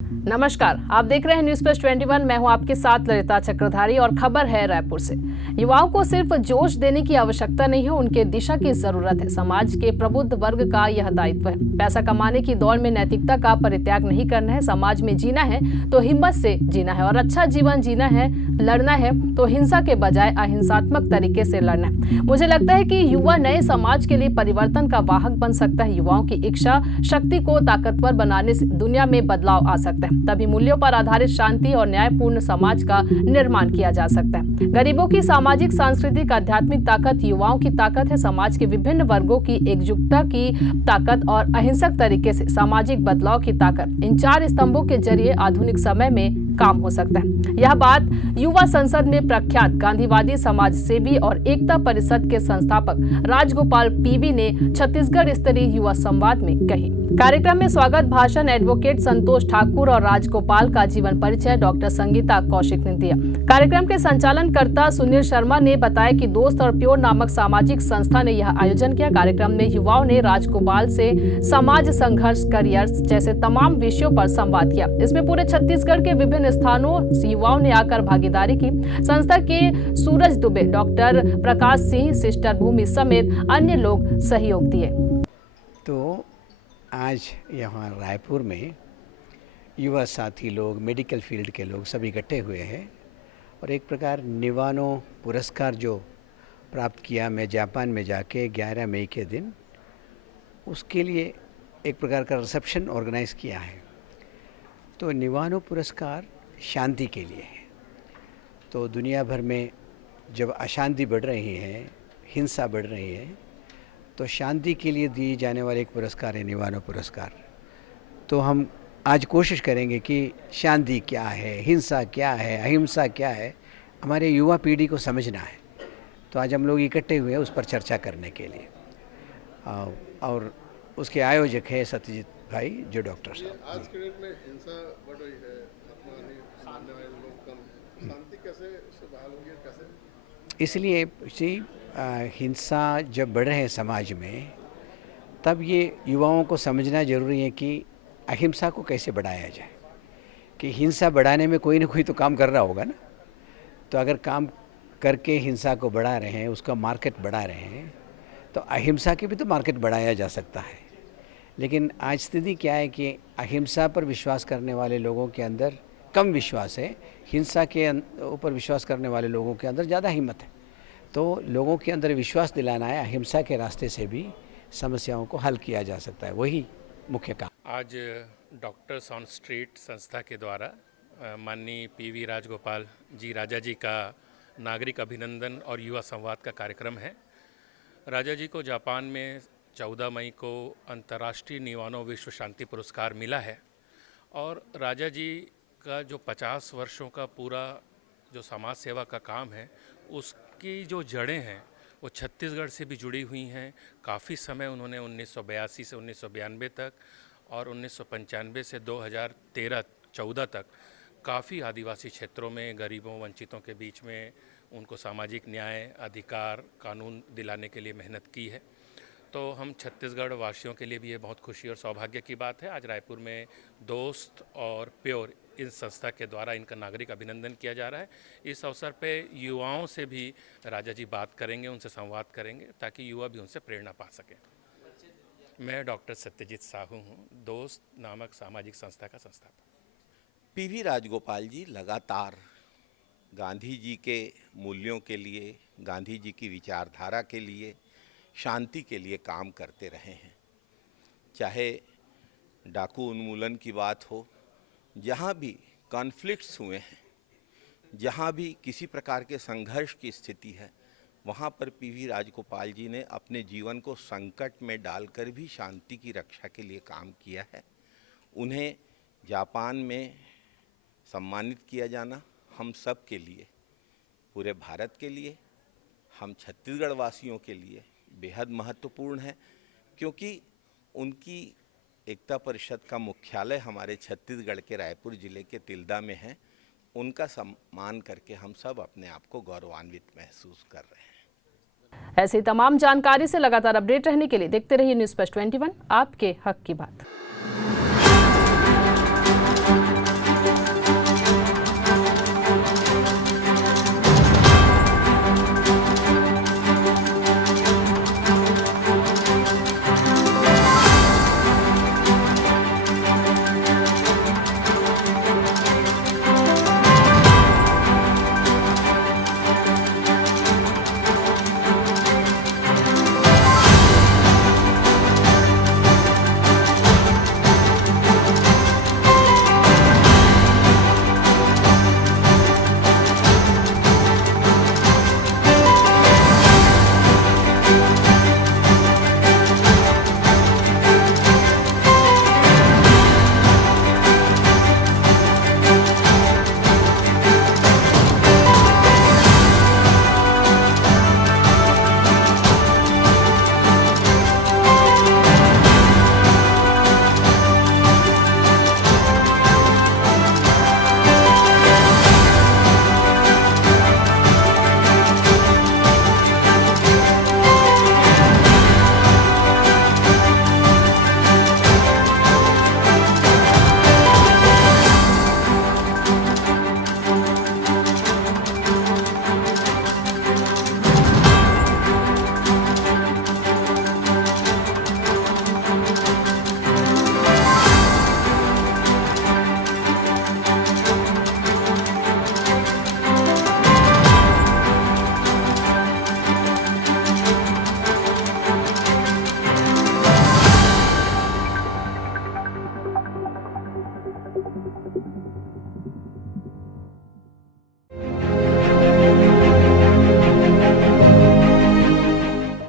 नमस्कार, आप देख रहे हैं न्यूज़ प्लस 21। मैं हूं आपके साथ ललिता चक्रधारी और खबर है रायपुर से। युवाओं को सिर्फ जोश देने की आवश्यकता नहीं है, उनके दिशा की जरूरत है। समाज के प्रबुद्ध वर्ग का यह दायित्व है। पैसा कमाने की दौड़ में नैतिकता का परित्याग नहीं करना है। समाज में जीना है तो हिम्मत से जीना है और अच्छा जीवन जीना है। लड़ना है तो हिंसा के बजाय अहिंसात्मक तरीके से लड़ना है। मुझे लगता है कि युवा नए समाज के लिए परिवर्तन का वाहक बन सकता है। युवाओं की इच्छा शक्ति को ताकतवर बनाने से दुनिया में बदलाव आ सकता है। तभी मूल्यों पर आधारित शांति और न्यायपूर्ण समाज का निर्माण किया जा सकता है। गरीबों की सामाजिक, सांस्कृतिक, आध्यात्मिक ताकत युवाओं की ताकत है। समाज के विभिन्न वर्गों की एकजुटता की ताकत और अहिंसक तरीके से सामाजिक बदलाव की ताकत, इन 4 स्तंभों के जरिए आधुनिक समय में काम हो सकता है। यह बात युवा संसद में प्रख्यात गांधीवादी समाज सेवी और एकता परिषद के संस्थापक राजगोपाल पीवी ने छत्तीसगढ़ स्तरीय युवा संवाद में कही। कार्यक्रम में स्वागत भाषण एडवोकेट संतोष ठाकुर और राजगोपाल का जीवन परिचय डॉक्टर संगीता कौशिक ने दिया। कार्यक्रम के संचालनकर्ता सुनील शर्मा ने बताया कि दोस्त और प्योर नामक सामाजिक संस्था ने यह आयोजन किया। कार्यक्रम में युवाओं ने राजगोपाल से समाज, संघर्ष, करियर जैसे तमाम विषयों पर संवाद किया। इसमें पूरे छत्तीसगढ़ के विभिन्न स्थानों से युवाओं ने आकर भागीदारी की। संस्था के सूरज दुबे, डॉक्टर प्रकाश सिंह, सिस्टर भूमि समेत अन्य लोग सहयोग दिए। तो आज यहाँ रायपुर में युवा साथी लोग, मेडिकल फील्ड के लोग सब इकट्ठे हुए हैं और एक प्रकार निवानो पुरस्कार जो प्राप्त किया मैं जापान में जाके 11 मई के दिन, उसके लिए एक प्रकार का रिसेप्शन ऑर्गेनाइज़ किया है। तो निवानो पुरस्कार शांति के लिए है। तो दुनिया भर में जब अशांति बढ़ रही है, हिंसा बढ़ रही है, तो शांति के लिए दिए जाने वाले एक पुरस्कार है निवानो पुरस्कार। तो हम आज कोशिश करेंगे कि शांति क्या है, हिंसा क्या है, अहिंसा क्या है, हमारे युवा पीढ़ी को समझना है। तो आज हम लोग इकट्ठे हुए हैं उस पर चर्चा करने के लिए। और उसके आयोजक है सत्यजीत भाई, जो डॉक्टर साहब। आज के डेट में हिंसा बढ़ रही है, मानने वाले लोग कम, शांति कैसे बहाल होगी, कैसे? इसलिए हिंसा जब बढ़ रहे हैं समाज में, तब ये युवाओं को समझना जरूरी है कि अहिंसा को कैसे बढ़ाया जाए। कि हिंसा बढ़ाने में कोई ना कोई तो काम कर रहा होगा ना। तो अगर काम करके हिंसा को बढ़ा रहे हैं, उसका मार्केट बढ़ा रहे हैं, तो अहिंसा की भी तो मार्केट बढ़ाया जा सकता है। लेकिन आज स्थिति क्या है कि अहिंसा पर विश्वास करने वाले लोगों के अंदर कम विश्वास है, हिंसा के ऊपर विश्वास करने वाले लोगों के अंदर ज़्यादा हिम्मत है। तो लोगों के अंदर विश्वास दिलाना है, अहिंसा के रास्ते से भी समस्याओं को हल किया जा सकता है, वही मुख्य काम। आज डॉक्टर्स ऑन स्ट्रीट संस्था के द्वारा माननीय पीवी राजगोपाल जी राजा जी का नागरिक अभिनंदन और युवा संवाद का कार्यक्रम है। राजा जी को जापान में 14 मई को अंतर्राष्ट्रीय निवानो विश्व शांति पुरस्कार मिला है और राजा जी का जो 50 वर्षों का पूरा जो समाज सेवा का काम है, उसकी जो जड़ें हैं वो छत्तीसगढ़ से भी जुड़ी हुई हैं। काफ़ी समय उन्होंने 1982 से 1992 तक और 1995 से 2013-14 तक काफ़ी आदिवासी क्षेत्रों में गरीबों, वंचितों के बीच में उनको सामाजिक न्याय, अधिकार, कानून दिलाने के लिए मेहनत की है। तो हम छत्तीसगढ़ वासियों के लिए भी ये बहुत खुशी और सौभाग्य की बात है। आज रायपुर में दोस्त और प्योर इन संस्था के द्वारा इनका नागरिक अभिनंदन किया जा रहा है। इस अवसर पे युवाओं से भी राजा जी बात करेंगे, उनसे संवाद करेंगे ताकि युवा भी उनसे प्रेरणा पा सकें। मैं डॉक्टर सत्यजीत साहू हूँ, दोस्त नामक सामाजिक संस्था का संस्थापक। पीवी राजगोपाल जी लगातार गांधी जी के मूल्यों के लिए, गांधी जी की विचारधारा के लिए, शांति के लिए काम करते रहे हैं। चाहे डाकू उन्मूलन की बात हो, जहाँ भी कॉन्फ्लिक्ट्स हुए हैं, जहाँ भी किसी प्रकार के संघर्ष की स्थिति है, वहाँ पर पीवी राजगोपाल जी ने अपने जीवन को संकट में डालकर भी शांति की रक्षा के लिए काम किया है। उन्हें जापान में सम्मानित किया जाना हम सब के लिए, पूरे भारत के लिए, हम छत्तीसगढ़ वासियों के लिए बेहद महत्वपूर्ण है, क्योंकि उनकी एकता परिषद का मुख्यालय हमारे छत्तीसगढ़ के रायपुर जिले के तिल्दा में है। उनका सम्मान करके हम सब अपने आप को गौरवान्वित महसूस कर रहे हैं। ऐसी तमाम जानकारी से लगातार अपडेट रहने के लिए देखते रहिए न्यूज़ प्लस 21, आपके हक की बात।